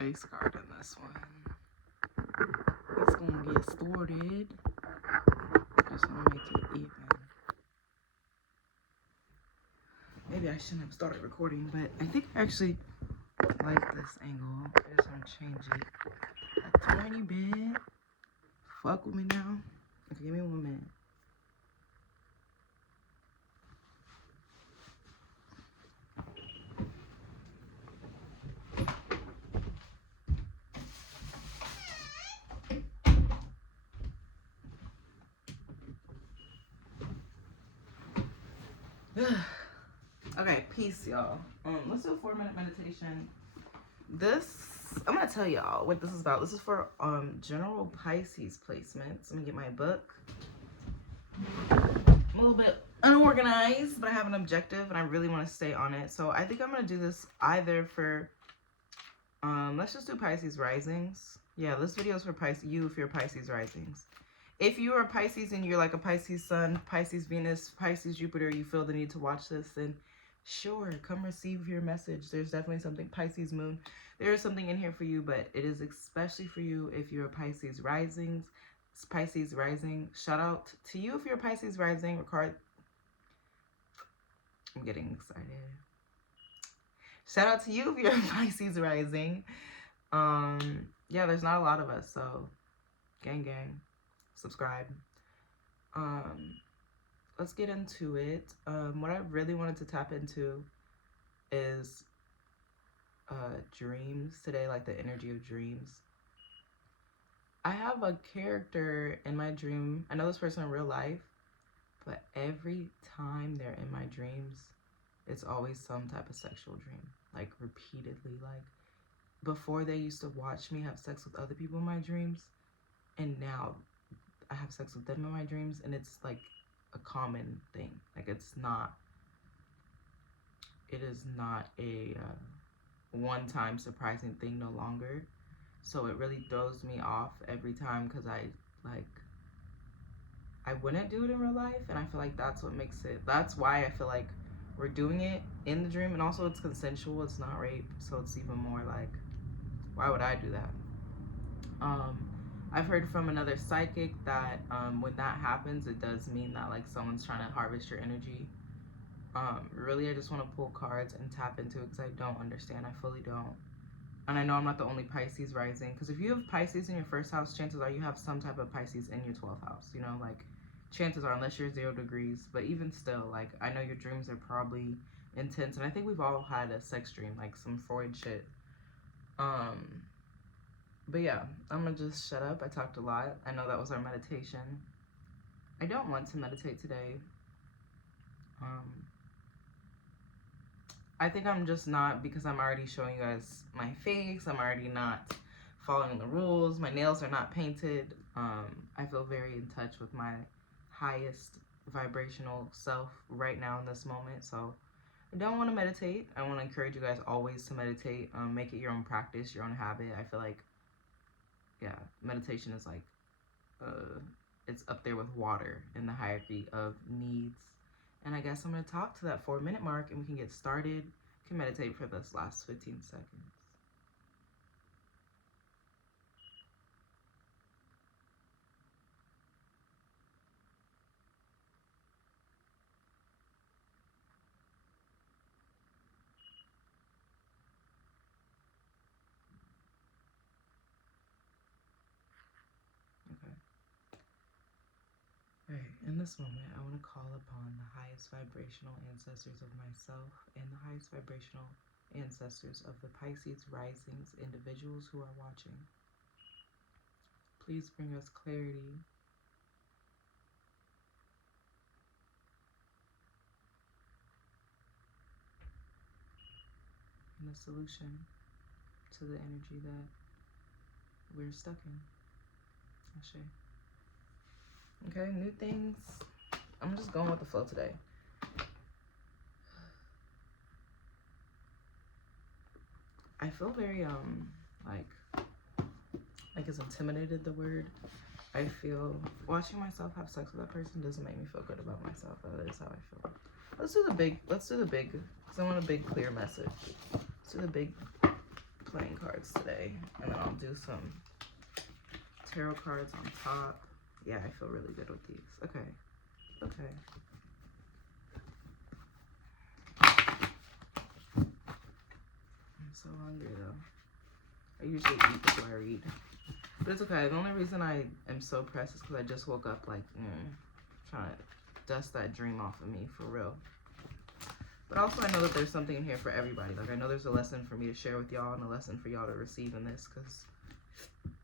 face card in this one. It's gonna get started. Just gonna make it even. Maybe I shouldn't have started recording, but I think I actually like this angle. I just want to change it a tiny bit. Fuck with me now. Okay, give me 1 minute. Okay, peace, y'all. Let's do a 4-minute meditation. I'm gonna tell y'all what this is about. This is for general Pisces placements. Let me get my book. I'm a little bit unorganized, but I have an objective and I really want to stay on it. So I think I'm gonna do this either for let's just do Pisces risings. Yeah, this video is for you if you're Pisces risings. If you are Pisces and you're like a Pisces Sun, Pisces Venus, Pisces Jupiter, you feel the need to watch this, then sure, come receive your message. There's definitely something. Pisces Moon, there is something in here for you, but it is especially for you if you're a Pisces rising. Shout out to you if you're a Pisces rising. I'm getting excited. Shout out to you if you're a Pisces rising. Yeah, there's not a lot of us, so gang. Subscribe. Let's get into it. What I really wanted to tap into is dreams today, like the energy of dreams. I have a character in my dream. I know this person in real life, but every time they're in my dreams, it's always some type of sexual dream, like repeatedly. Like before, they used to watch me have sex with other people in my dreams, and now I have sex with them in my dreams, and it's like a common thing. Like it is not a one-time surprising thing no longer. So it really throws me off every time, because I wouldn't do it in real life, and I feel like that's what makes it. That's why I feel like we're doing it in the dream, and also it's consensual. It's not rape, so it's even more like, why would I do that? I've heard from another psychic that when that happens, it does mean that like someone's trying to harvest your energy. Really, I just want to pull cards and tap into it, because I don't understand. I fully don't. And I know I'm not the only Pisces rising, because if you have Pisces in your first house, chances are you have some type of Pisces in your 12th house. You know, like chances are, unless you're 0 degrees. But even still, like I know your dreams are probably intense, and I think we've all had a sex dream, like some Freud shit. But yeah, I'm gonna just shut up. I talked a lot. I know that was our meditation. I don't want to meditate today. I think I'm just not, because I'm already showing you guys my face. I'm already not following the rules. My nails are not painted. I feel very in touch with my highest vibrational self right now in this moment. So I don't want to meditate. I want to encourage you guys always to meditate. Make it your own practice, your own habit. I feel like, yeah, meditation is like, it's up there with water in the hierarchy of needs. And I guess I'm going to talk to that 4-minute mark, and we can get started. You can meditate for this last 15 seconds. Alright, in this moment, I want to call upon the highest vibrational ancestors of myself and the highest vibrational ancestors of the Pisces risings individuals who are watching. Please bring us clarity and a solution to the energy that we're stuck in. Ashe. Okay, new things. I'm just going with the flow today. I feel very like is intimidated the word. I feel watching myself have sex with that person doesn't make me feel good about myself. That is how I feel. Let's do the big, because I want a big clear message. Let's do the big playing cards today. And then I'll do some tarot cards on top. Yeah, I feel really good with these. Okay. Okay. I'm so hungry though. I usually eat before I read. But it's okay. The only reason I am so pressed is because I just woke up like, trying to dust that dream off of me for real. But also I know that there's something in here for everybody. Like I know there's a lesson for me to share with y'all and a lesson for y'all to receive in this, because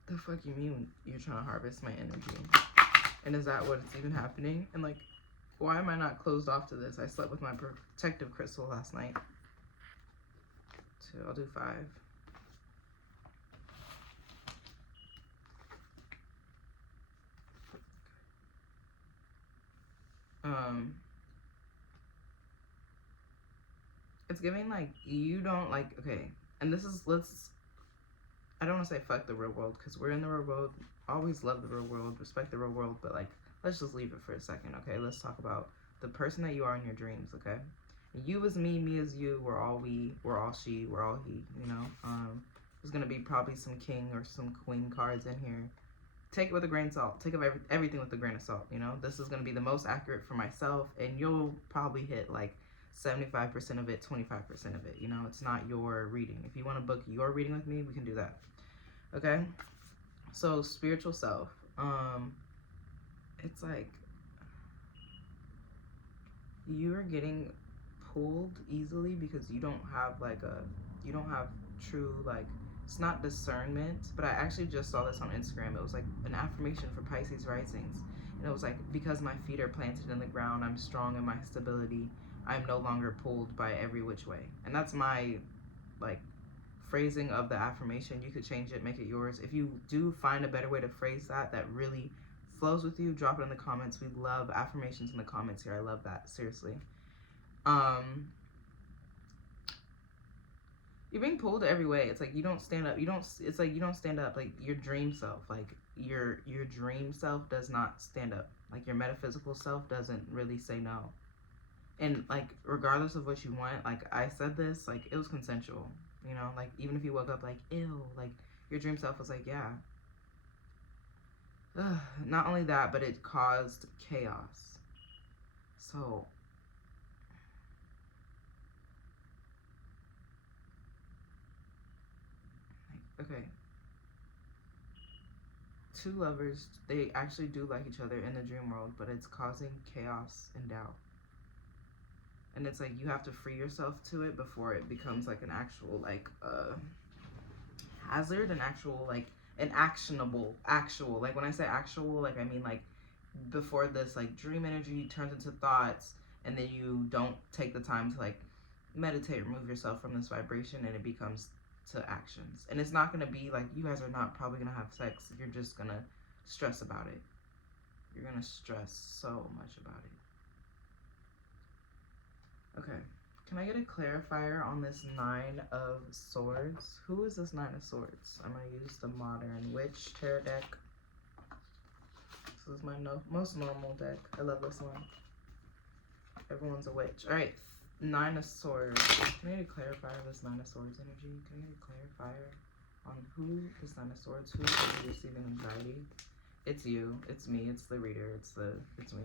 the fuck you mean you're trying to harvest my energy? And is that what's even happening? And like, why am I not closed off to this? I slept with my protective crystal last night. 2, I'll do 5. It's giving like you don't like, okay, and this is, I don't want to say fuck the real world, because we're in the real world, always love the real world, respect the real world, but like, let's just leave it for a second, okay? Let's talk about the person that you are in your dreams, okay? You as me, me as you, we're all we, we're all she, we're all he, you know? There's gonna be probably some king or some queen cards in here. Take it with a grain of salt. Take everything with a grain of salt, you know? This is gonna be the most accurate for myself, and you'll probably hit like 75% of it, 25% of it, you know? It's not your reading. If you want to book your reading with me, we can do that. Okay? So, spiritual self. It's like you're getting pulled easily because you don't have you don't have true, like, it's not discernment, but I actually just saw this on Instagram. It was like an affirmation for Pisces risings. And it was like, because my feet are planted in the ground, I'm strong in my stability. I'm no longer pulled by every which way. And that's my, like, phrasing of the affirmation. You could change it, make it yours. If you do find a better way to phrase that really flows with you, drop it in the comments. We love affirmations in the comments here. I love that, seriously. You're being pulled every way. It's like you don't stand up. It's like you don't stand up. Like your dream self, like your dream self does not stand up. Like your metaphysical self doesn't really say no. And like, regardless of what you want, like I said this, like it was consensual, you know, like even if you woke up like, ew, like your dream self was like, yeah. Ugh. Not only that, but it caused chaos. So, like, okay. 2 lovers, they actually do like each other in the dream world, but it's causing chaos and doubt. And it's like you have to free yourself to it before it becomes like an actual, like, hazard, an actual, like, an actual, like when I say actual, like I mean like before this like dream energy turns into thoughts, and then you don't take the time to like meditate, remove yourself from this vibration, and it becomes to actions. And it's not going to be like, you guys are not probably going to have sex, you're just going to stress about it. You're going to stress so much about it. Okay, can I get a clarifier on this 9 of Swords? Who is this 9 of Swords? I'm going to use the Modern Witch Tarot deck. This is my most normal deck. I love this one. Everyone's a witch. Alright, 9 of Swords. Can I get a clarifier of this 9 of Swords energy? Can I get a clarifier on who this 9 of Swords, who is receiving anxiety? It's you. It's me. It's the reader. It's me.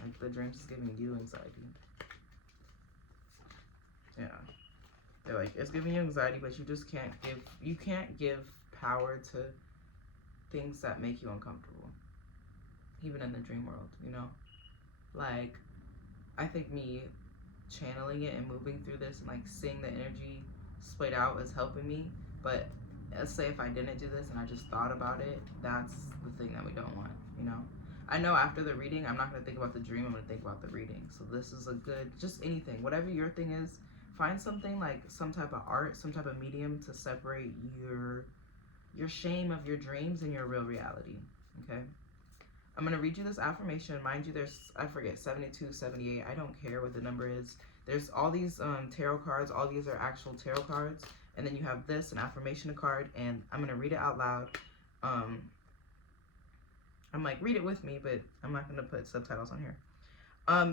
Like, the dreams is giving you anxiety. Yeah. They're like, it's giving you anxiety, but you just can't give power to things that make you uncomfortable. Even in the dream world, you know? Like, I think me channeling it and moving through this and like seeing the energy split out is helping me. But let's say if I didn't do this and I just thought about it, that's the thing that we don't want, you know? I know after the reading, I'm not going to think about the dream, I'm going to think about the reading. So this is a good, just anything, whatever your thing is, find something like some type of art, some type of medium to separate your shame of your dreams and your real reality, okay? I'm going to read you this affirmation. Mind you, there's, I forget, 72, 78. I don't care what the number is. There's all these tarot cards. All these are actual tarot cards. And then you have this, an affirmation card. And I'm going to read it out loud. I'm like, read it with me, but I'm not going to put subtitles on here.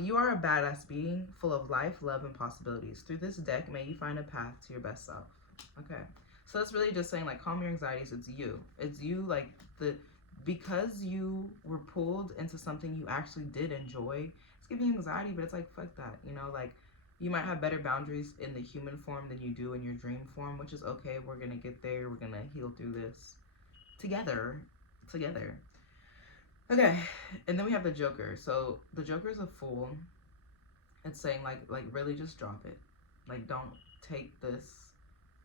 You are a badass being full of life, love, and possibilities. Through this deck, may you find a path to your best self. Okay. So that's really just saying, like, calm your anxieties. It's you. It's you, like, because you were pulled into something you actually did enjoy, it's giving you anxiety, but it's like, fuck that. You know, like, you might have better boundaries in the human form than you do in your dream form, which is okay. We're going to get there. We're going to heal through this together. Together. Okay. And then we have the Joker. So the Joker is a fool. It's saying, like really just drop it. Like, don't take this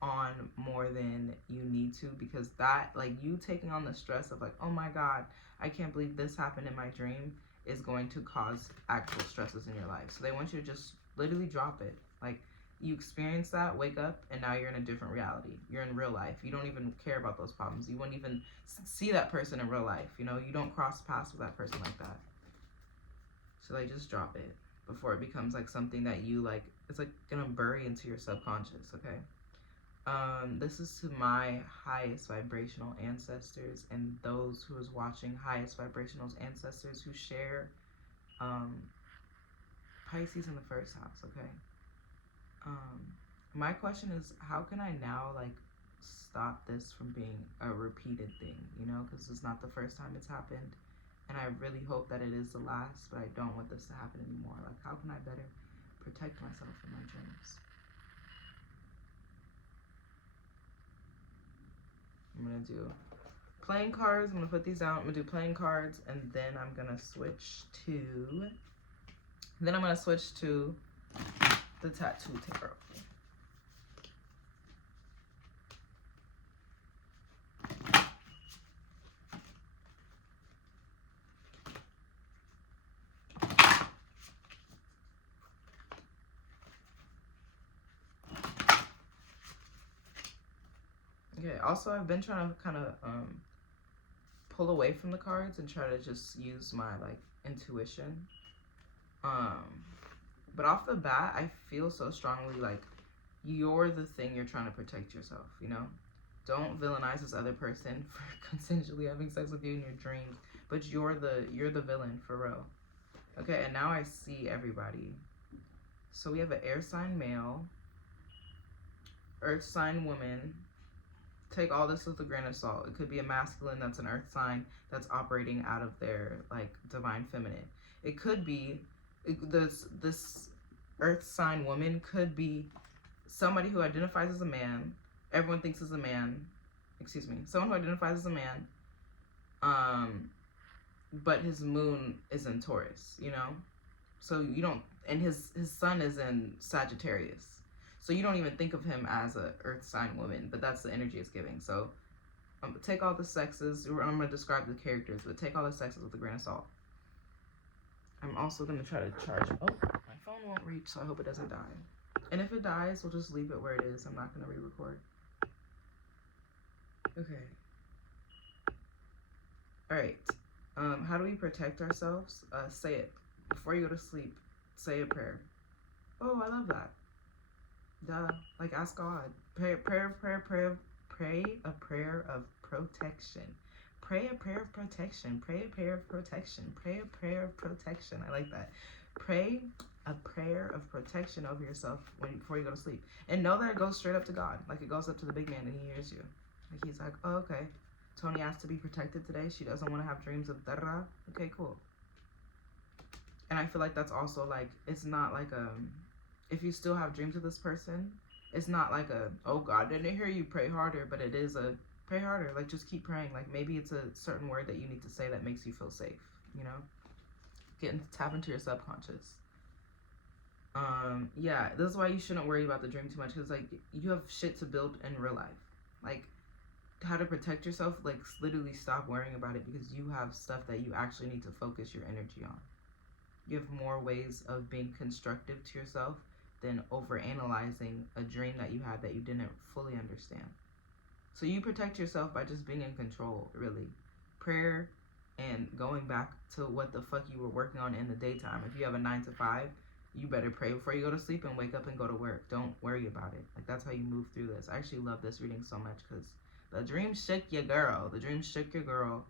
on more than you need to, because that, like, you taking on the stress of, like, oh my god, I can't believe this happened in my dream, is going to cause actual stresses in your life. So they want you to just literally drop it. Like, you experience that, wake up, and now you're in a different reality. You're in real life. You don't even care about those problems. You wouldn't even see that person in real life. You know, you don't cross paths with that person like that. So like, just drop it before it becomes like something that you, like, it's like gonna bury into your subconscious. Okay. This is to my highest vibrational ancestors and those who is watching, highest vibrational ancestors who share Pisces in the first house, okay? My question is, how can I now, like, stop this from being a repeated thing, you know? Because it's not the first time it's happened, and I really hope that it is the last, but I don't want this to happen anymore. Like, how can I better protect myself in my dreams? I'm gonna do playing cards. I'm gonna put these out. I'm gonna do playing cards, and then I'm gonna switch to the tattoo tarot. Okay. Also, I've been trying to kind of pull away from the cards and try to just use my, like, intuition. But off the bat, I feel so strongly like you're the thing you're trying to protect yourself, you know? Don't villainize this other person for consensually having sex with you in your dreams, but you're the villain for real. Okay, and now I see everybody. So we have an air sign male, earth sign woman. Take all this with a grain of salt. It could be a masculine that's an earth sign that's operating out of their, like, divine feminine. It could be this earth sign woman could be somebody who identifies as a man. Everyone thinks is a man. Excuse me. Someone who identifies as a man. But his moon is in Taurus, you know? So you don't, and his sun is in Sagittarius. So you don't even think of him as a earth sign woman, but that's the energy it's giving. So take all the sexes. I'm going to describe the characters, but take all the sexes with a grain of salt. I'm also going to try to charge. Oh, my phone won't reach, so I hope it doesn't die. And if it dies, we'll just leave it where it is. I'm not going to re-record. Okay. All right. How do we protect ourselves? Say it. Before you go to sleep, say a prayer. Oh, I love that. Duh. Like, ask God. Pray a prayer of protection. Pray a prayer of protection. Pray a prayer of protection. Pray a prayer of protection. Pray a prayer of protection. I like that. Pray a prayer of protection over yourself before you go to sleep. And know that it goes straight up to God. Like, it goes up to the big man and he hears you. Like, he's like, oh, okay. Tony asked to be protected today. She doesn't want to have dreams of da-da-da. Okay, cool. And I feel like that's also, like, it's not like if you still have dreams of this person, it's not like oh God, didn't hear you, pray harder, but it is a pray harder. Like, just keep praying. Like, maybe it's a certain word that you need to say that makes you feel safe, you know? Tap into your subconscious. Yeah, this is why you shouldn't worry about the dream too much, because, like, you have shit to build in real life. Like, how to protect yourself, like, literally stop worrying about it, because you have stuff that you actually need to focus your energy on. You have more ways of being constructive to yourself than overanalyzing a dream that you had that you didn't fully understand. So you protect yourself by just being in control, really. Prayer and going back to what the fuck you were working on in the daytime. If you have a 9 to 5, you better pray before you go to sleep and wake up and go to work. Don't worry about it. Like, that's how you move through this. I actually love this reading so much because the dream shook your girl. The dream shook your girl.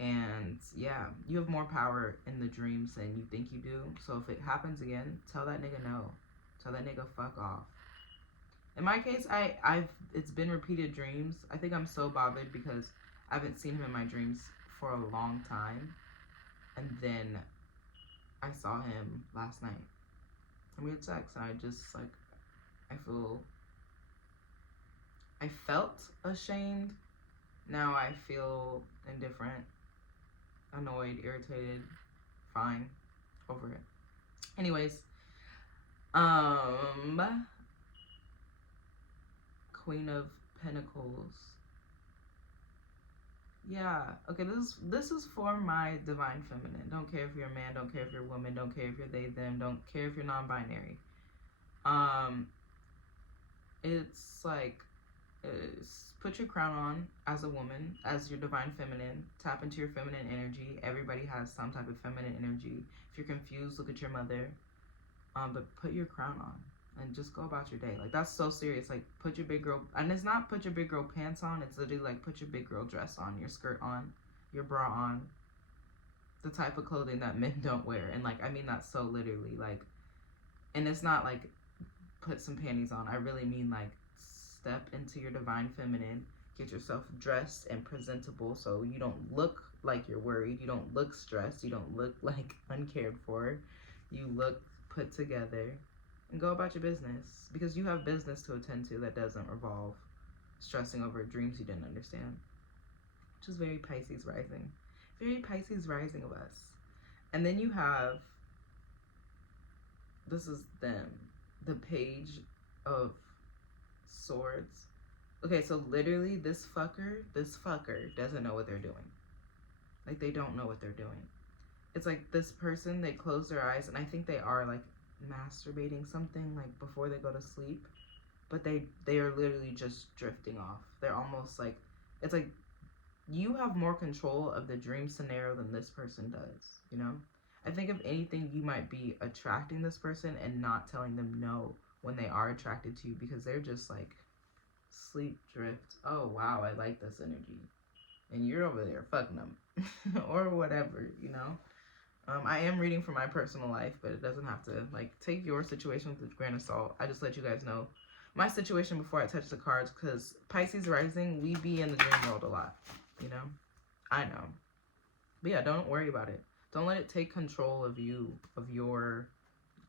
And yeah, you have more power in the dreams than you think you do. So if it happens again, tell that nigga no. Tell that nigga fuck off. In my case, it's been repeated dreams. I think I'm so bothered because I haven't seen him in my dreams for a long time, and then I saw him last night, and we had sex, and I just like I felt ashamed. Now I feel indifferent, annoyed, irritated, fine, over it. Anyways, Queen of Pentacles. Yeah. Okay, this is for my divine feminine. Don't care if you're a man, don't care if you're a woman, don't care if you're they, them, don't care if you're non-binary. It's like put your crown on as a woman, as your divine feminine. Tap into your feminine energy. Everybody has some type of feminine energy. If you're confused, look at your mother. But put your crown on and just go about your day. Like, that's so serious. Like, put your big girl, and it's not put your big girl pants on. It's literally like put your big girl dress on, your skirt on, your bra on. The type of clothing that men don't wear. And like, I mean that so literally. Like, and it's not like put some panties on. I really mean like step into your divine feminine. Get yourself dressed and presentable so you don't look like you're worried. You don't look stressed. You don't look like uncared for. You look put together, and go about your business, because you have business to attend to that doesn't revolve stressing over dreams you didn't understand, which is very Pisces rising. Very Pisces rising of us. And then you have, this is them, the Page of Swords. Okay, so literally this fucker doesn't know what they're doing. Like, they don't know what they're doing. It's like this person, they close their eyes, and I think they are like masturbating something like before they go to sleep, but they are literally just drifting off. They're almost like, it's like you have more control of the dream scenario than this person does, you know? I think if anything, you might be attracting this person and not telling them no when they are attracted to you, because they're just like sleep drift. Oh wow, I like this energy, and you're over there fucking them or whatever, you know? I am reading from my personal life, but it doesn't have to, like, take your situation with a grain of salt. I just let you guys know my situation before I touch the cards, because Pisces rising, we be in the dream world a lot, you know? I know. But yeah, don't worry about it. Don't let it take control of you, of your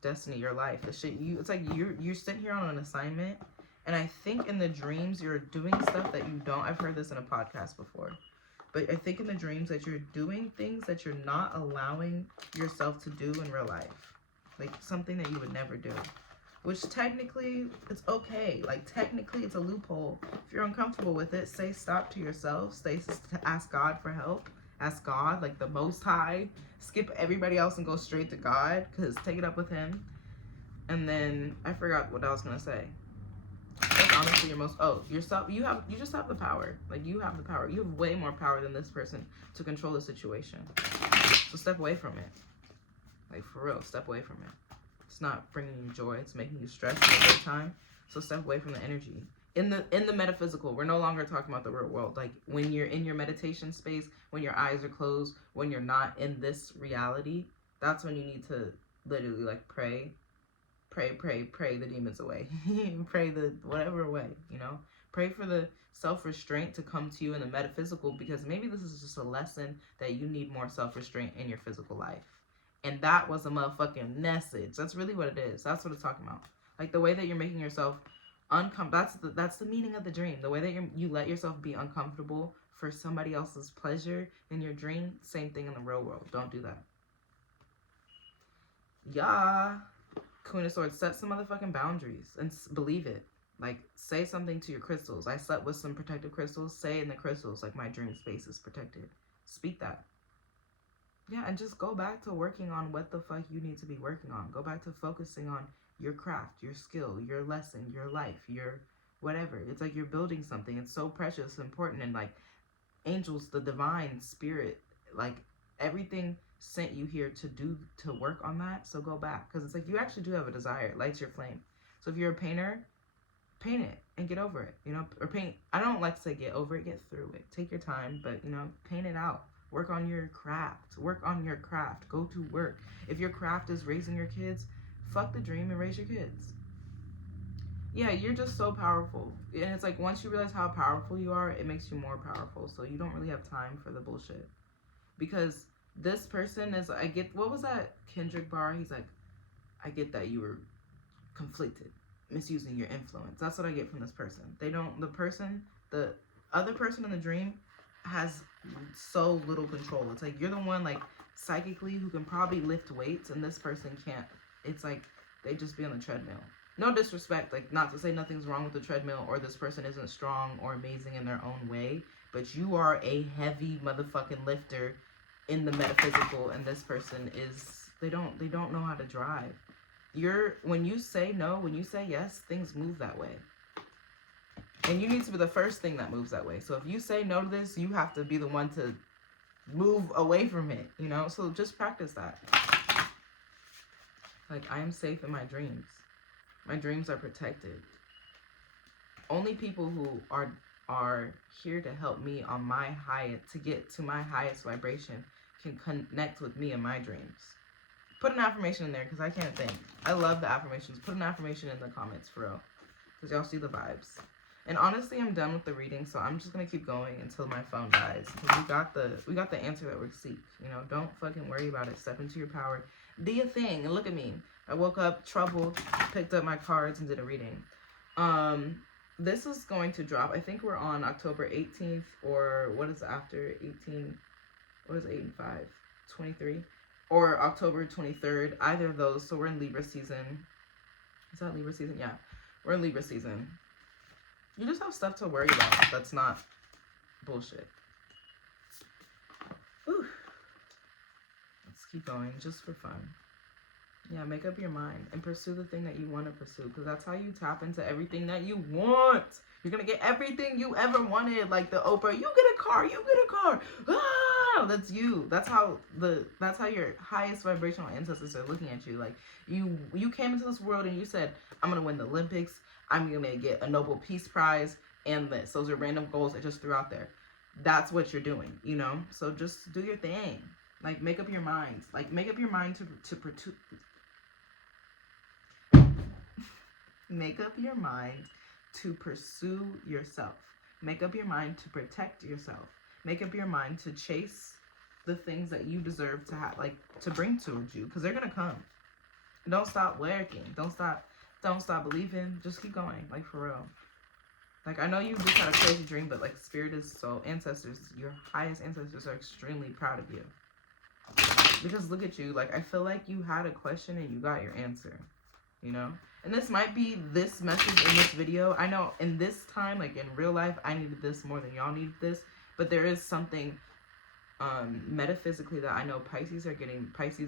destiny, your life. The shit you, it's like you're sitting here on an assignment, and I think in the dreams you're doing stuff that you don't. I've heard this in a podcast before. But I think in the dreams that you're doing things that you're not allowing yourself to do in real life. Like something that you would never do. Which technically, it's okay. Like technically, it's a loophole. If you're uncomfortable with it, say stop to yourself. Ask God for help. Ask God, like the Most High. Skip everybody else and go straight to God. Because take it up with Him. And then, I forgot what I was going to say. That's honestly your most, yourself. You just have the power. Like, you have the power. You have way more power than this person to control the situation. So step away from it. Like, for real, step away from it. It's not bringing you joy. It's making you stressed at the same time. So step away from the energy. In the metaphysical, we're no longer talking about the real world. Like, when you're in your meditation space, when your eyes are closed, when you're not in this reality, that's when you need to literally, like, pray the demons away. Pray the whatever away, you know? Pray for the self-restraint to come to you in the metaphysical, because maybe this is just a lesson that you need more self-restraint in your physical life. And that was a motherfucking message. That's really what it is. That's what it's talking about. Like, the way that you're making yourself uncomfortable, that's the meaning of the dream. The way that you let yourself be uncomfortable for somebody else's pleasure in your dream, same thing in the real world. Don't do that. Yeah. Queen of Swords, set some motherfucking boundaries and believe it. Like, say something to your crystals. I slept with some protective crystals. Say in the crystals, like, my dream space is protected. Speak that. Yeah, and just go back to working on what the fuck you need to be working on. Go back to focusing on your craft, your skill, your lesson, your life, your whatever. It's like you're building something. It's so precious, important, and like angels, the divine spirit, like everything sent you here to work on that. So go back, because it's like you actually do have a desire. It lights your flame. So if you're a painter, paint it and get over it, you know? Or paint, I don't like to say get over it, get through it. Take your time, but you know, paint it out. Work on your craft. Work on your craft. Go to work. If your craft is raising your kids, fuck the dream and raise your kids. Yeah, you're just so powerful. And it's like once you realize how powerful you are, it makes you more powerful. So you don't really have time for the bullshit. Because this person is, I get, what was that Kendrick bar? He's like, I get that you were conflicted, misusing your influence. That's what I get from this person. They don't, the other person in the dream has so little control. It's like you're the one, like, psychically who can probably lift weights, and this person can't. It's like they just be on the treadmill. No disrespect, like, not to say nothing's wrong with the treadmill or this person isn't strong or amazing in their own way, but you are a heavy motherfucking lifter in the metaphysical, and this person is, they don't know how to drive. When you say no, when you say yes, things move that way. And you need to be the first thing that moves that way. So if you say no to this, you have to be the one to move away from it, you know? So just practice that. Like, I am safe in my dreams. My dreams are protected. Only people who are here to help me on my to get to my highest vibration can connect with me in my dreams. Put an affirmation in there because I can't think. I love the affirmations. Put an affirmation in the comments for real, because y'all see the vibes. And honestly, I'm done with the reading, so I'm just gonna keep going until my phone dies. Because we got the answer that we seek. You know, don't fucking worry about it. Step into your power. Do your thing. And look at me. I woke up troubled, picked up my cards, and did a reading. This is going to drop. I think we're on October 18th, or what is after 18? What is 8 and 5? 23? Or October 23rd. Either of those. So we're in Libra season. Is that Libra season? Yeah. We're in Libra season. You just have stuff to worry about. That's not bullshit. Whew. Let's keep going, just for fun. Yeah, make up your mind and pursue the thing that you want to pursue, because that's how you tap into everything that you want. You're gonna get everything you ever wanted, like the Oprah. You get a car. You get a car. Ah, that's you. That's how your highest vibrational ancestors are looking at you. Like you came into this world and you said, I'm gonna win the Olympics. I'm gonna get a Nobel Peace Prize and this. Those are random goals I just threw out there. That's what you're doing, you know? So just do your thing. Like, make up your mind. Like, make up your mind make up your mind to pursue yourself. Make up your mind to protect yourself. Make up your mind to chase the things that you deserve to have, like, to bring towards you, because they're gonna come. Don't stop working. Don't stop believing. Just keep going. Like, for real. Like, I know you just had a crazy dream, but, like, spirit is so, ancestors, your highest ancestors are extremely proud of you. Because look at you. Like, I feel like you had a question and you got your answer, you know? And this might be this message in this video. I know in this time, like in real life, I needed this more than y'all needed this. But there is something metaphysically that I know Pisces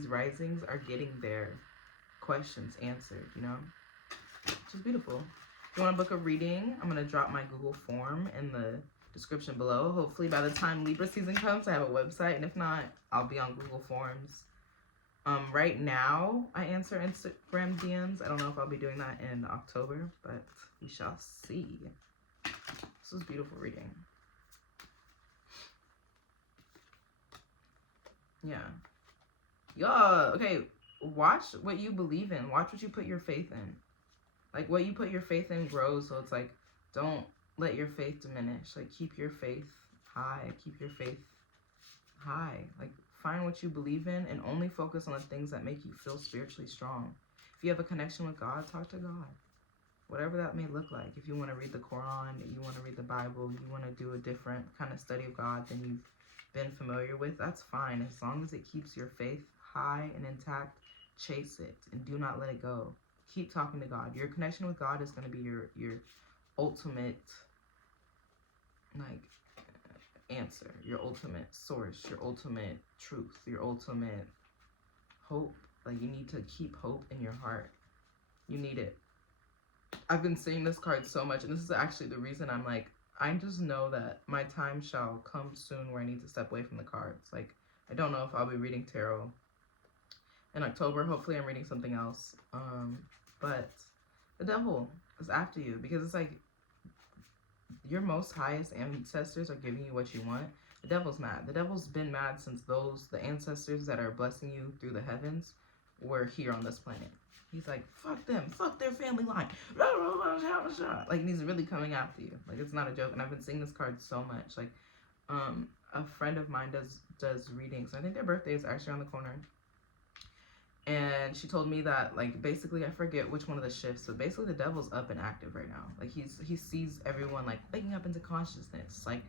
risings are getting their questions answered, you know? Which is beautiful. If you want to book a reading, I'm going to drop my Google form in the description below. Hopefully by the time Libra season comes, I have a website. And if not, I'll be on Google Forms. Right now, I answer Instagram DMs. I don't know if I'll be doing that in October, but we shall see. This was a beautiful reading. Yeah. Y'all, okay, watch what you believe in. Watch what you put your faith in. Like, what you put your faith in grows, so it's like, don't let your faith diminish. Like, keep your faith high. Keep your faith high. Like, find what you believe in and only focus on the things that make you feel spiritually strong. If you have a connection with God, talk to God. Whatever that may look like. If you want to read the Quran, you want to read the Bible, you want to do a different kind of study of God than you've been familiar with, that's fine. As long as it keeps your faith high and intact, chase it and do not let it go. Keep talking to God. Your connection with God is going to be your ultimate, like, answer, your ultimate source, your ultimate truth, your ultimate hope. Like, you need to keep hope in your heart. You need it. I've been seeing this card so much, and this is actually the reason I'm like, I just know that my time shall come soon where I need to step away from the cards. Like, I don't know if I'll be reading tarot in October. Hopefully I'm reading something else. But the devil is after you, because it's like your most highest ancestors are giving you what you want. The devil's mad. The devil's been mad since the ancestors that are blessing you through the heavens we're here on this planet. He's like, fuck them, fuck their family line. Like, he's really coming after you. Like, it's not a joke. And I've been seeing this card so much. Like, a friend of mine does readings. I think their birthday is actually on the corner. And she told me that, like, basically, I forget which one of the shifts, but basically the devil's up and active right now. Like, he sees everyone, like, waking up into consciousness. Like,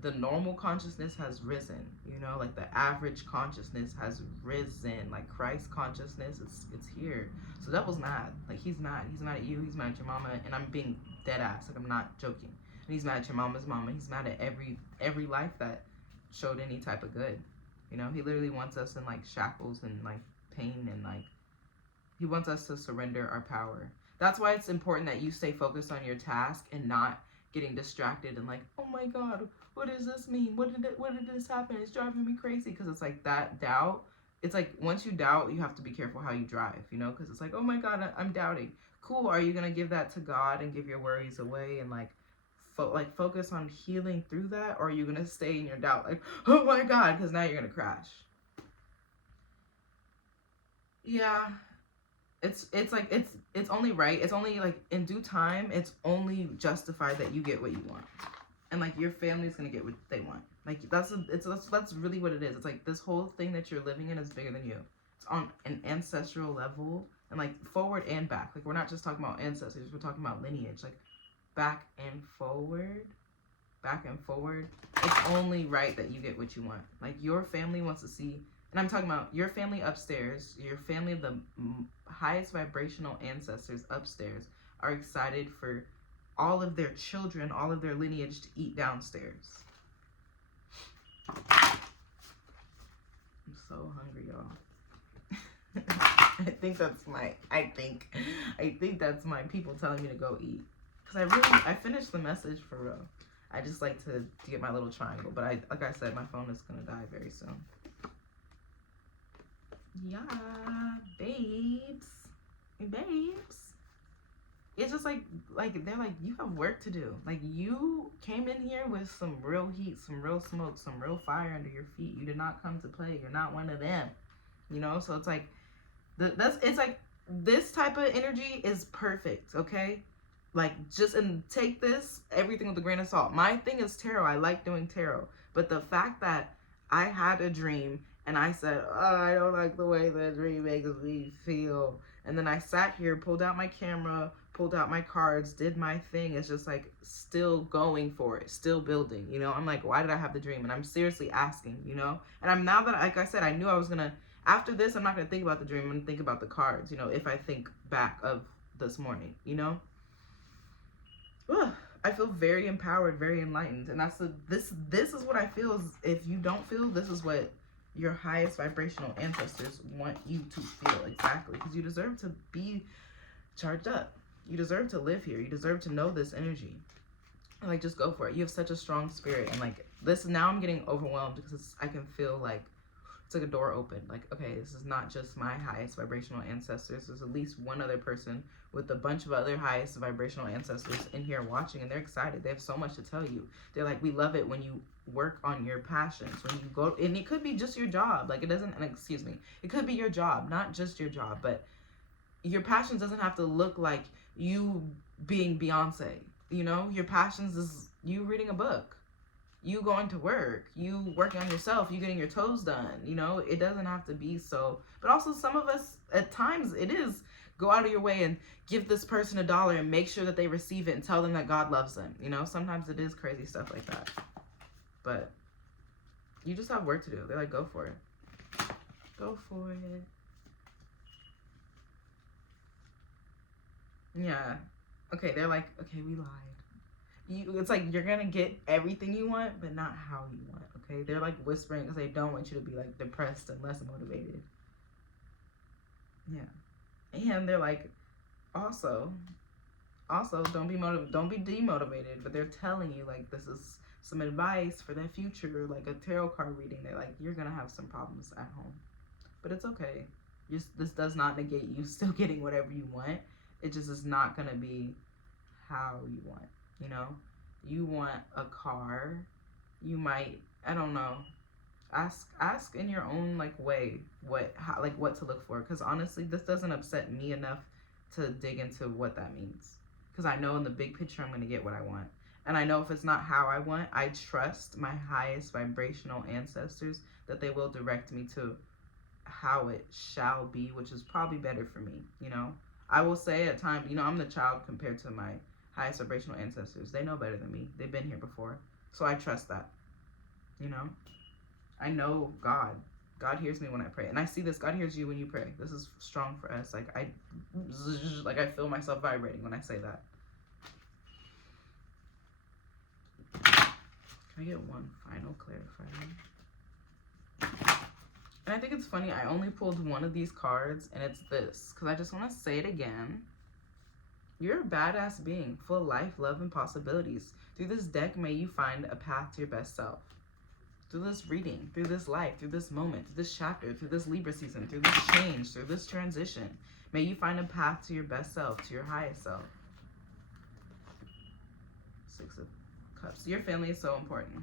the normal consciousness has risen, you know, like the average consciousness has risen, like Christ consciousness, it's here. So the devil's mad. Like, he's mad at you, he's mad at your mama, and I'm being dead ass, like, I'm not joking. And he's mad at your mama's mama. He's mad at every life that showed any type of good. You know, he literally wants us in, like, shackles and, like, pain, and, like, he wants us to surrender our power. That's why it's important that you stay focused on your task and not getting distracted and like, oh my God, what does this mean? What did this happen? It's driving me crazy. Because it's like that doubt. It's like, once you doubt, you have to be careful how you drive, you know, because it's like, oh my God, I'm doubting. Cool. Are you going to give that to God and give your worries away and like focus on healing through that? Or are you going to stay in your doubt? Like, oh my God, because now you're going to crash. Yeah. It's like, it's only right. It's only like in due time, it's only justified that you get what you want. And like, your family's gonna get what they want. Like, that's really what it is. It's like, this whole thing that you're living in is bigger than you. It's on an ancestral level, and like forward and back. Like, we're not just talking about ancestors, we're talking about lineage. Like, back and forward. It's only right that you get what you want. Like, your family wants to see, and I'm talking about your family upstairs, your family of the highest vibrational ancestors upstairs are excited for all of their children, all of their lineage to eat downstairs. I'm so hungry, y'all. I think that's my people telling me to go eat. Because I finished the message for real. I just like to get my little triangle. But like I said, my phone is going to die very soon. Yeah, babes. It's just like they're like, you have work to do. Like, you came in here with some real heat, some real smoke, some real fire under your feet. You did not come to play. You're not one of them, you know. So it's like it's like this type of energy is perfect. Okay, like, just take this everything with a grain of salt. My thing is tarot. I like doing tarot, but the fact that I had a dream and I said, oh, I don't like the way the dream makes me feel. And then I sat here, pulled out my camera, pulled out my cards, did my thing. It's just like, still going for it, still building, you know. I'm like, why did I have the dream? And I'm seriously asking, you know. And I'm now that, like I said, I knew I was gonna, after this, I'm not gonna think about the dream. I'm gonna think about the cards, you know, if I think back of this morning, you know. Ugh, I feel very empowered, very enlightened. And that's this is what I feel. Is if you don't feel, this is what your highest vibrational ancestors want you to feel. Exactly. Because you deserve to be charged up. You deserve to live here. You deserve to know this energy. And like, just go for it. You have such a strong spirit. And like, this, now I'm getting overwhelmed because I can feel like it's like a door open. Like, okay, this is not just my highest vibrational ancestors. There's at least one other person with a bunch of other highest vibrational ancestors in here watching, and they're excited. They have so much to tell you. They're like, we love it when you work on your passions, when you go, and it could be just your job. Like, it doesn't, excuse me, it could be your job, not just your job, but your passions doesn't have to look like you being Beyonce. You know, your passions is you reading a book, you going to work, you working on yourself, you getting your toes done. You know, it doesn't have to be so. But also, some of us, at times, it is go out of your way and give this person $1 and make sure that they receive it and tell them that God loves them. You know, sometimes it is crazy stuff like that. But you just have work to do. They're like, go for it. Go for it. Yeah. Okay, they're like, okay, we lied. It's like, you're gonna get everything you want, but not how you want. Okay, they're like whispering because they don't want you to be like depressed and less motivated. Yeah, and they're like, also don't be demotivated. But they're telling you, like, this is some advice for the future, like a tarot card reading. They're like, you're gonna have some problems at home, but it's okay. This does not negate you still getting whatever you want. It just is not gonna be how you want. You know, you want a car, you might, I don't know, Ask in your own like way what to look for, because honestly this doesn't upset me enough to dig into what that means, because I know in the big picture I'm going to get what I want. And I know if it's not how I want, I trust my highest vibrational ancestors that they will direct me to how it shall be, which is probably better for me, you know. I will say at times, you know, I'm the child compared to my highest vibrational ancestors. They know better than me. They've been here before. So I trust that, you know. I know God. God hears me when I pray. And I see this. God hears you when you pray. This is strong for us. I feel myself vibrating when I say that. Can I get one final clarifier? And I think it's funny, I only pulled one of these cards, and it's this, because I just want to say it again. You're a badass being, full of life, love, and possibilities. Through this deck, may you find a path to your best self. Through this reading, through this life, through this moment, through this chapter, through this Libra season, through this change, through this transition, may you find a path to your best self, to your highest self. Six of Cups. Your family is so important.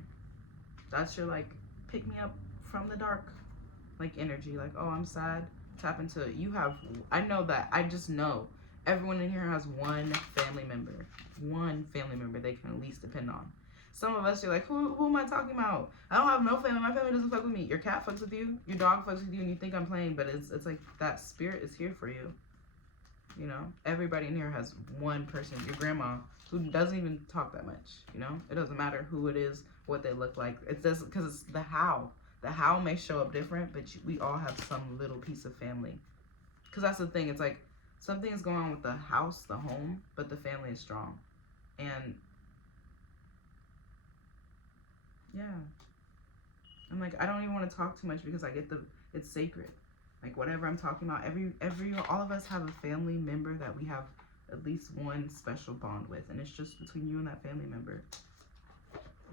That's your, like, pick me up from the dark, like, energy. Like, oh, I'm sad. Tap into it. You have, I know that. I just know everyone in here has one family member they can at least depend on. Some of us, you're like, who am I talking about? I don't have no family. My family doesn't fuck with me. Your cat fucks with you. Your dog fucks with you, and you think I'm playing, but it's like that spirit is here for you. You know, everybody in here has one person. Your grandma, who doesn't even talk that much. You know, it doesn't matter who it is, what they look like. It's just because it's the how. The how may show up different, but we all have some little piece of family. Because that's the thing. It's like something is going on with the house, the home, but the family is strong. And yeah, I'm like, I don't even want to talk too much because I get it's sacred. Like whatever I'm talking about, all of us have a family member that we have at least one special bond with, and it's just between you and that family member.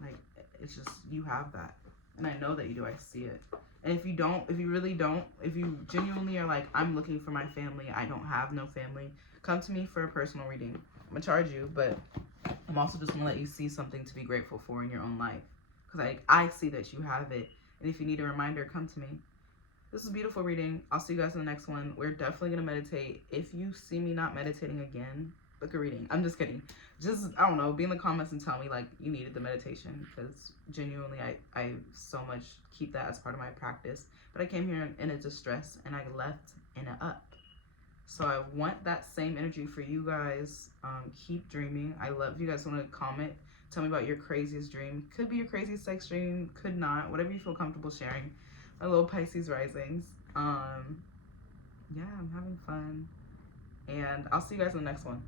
Like, it's just, you have that. And I know that you do. I see it. And if you don't, if you really don't, if you genuinely are like, I'm looking for my family, I don't have no family, come to me for a personal reading. I'm gonna charge you, but I'm also just gonna let you see something to be grateful for in your own life. Because I see that you have it. And if you need a reminder, come to me. This is a beautiful reading. I'll see you guys in the next one. We're definitely gonna meditate. If you see me not meditating again, book a reading. I'm just kidding. Just, I don't know, be in the comments and tell me like you needed the meditation, because genuinely I so much keep that as part of my practice. But I came here in a distress and I left in an up. So I want that same energy for you guys. Keep dreaming. I love you guys. Want to comment, tell me about your craziest dream. Could be your craziest sex dream, could not, whatever you feel comfortable sharing. My little Pisces risings. Yeah, I'm having fun, and I'll see you guys in the next one.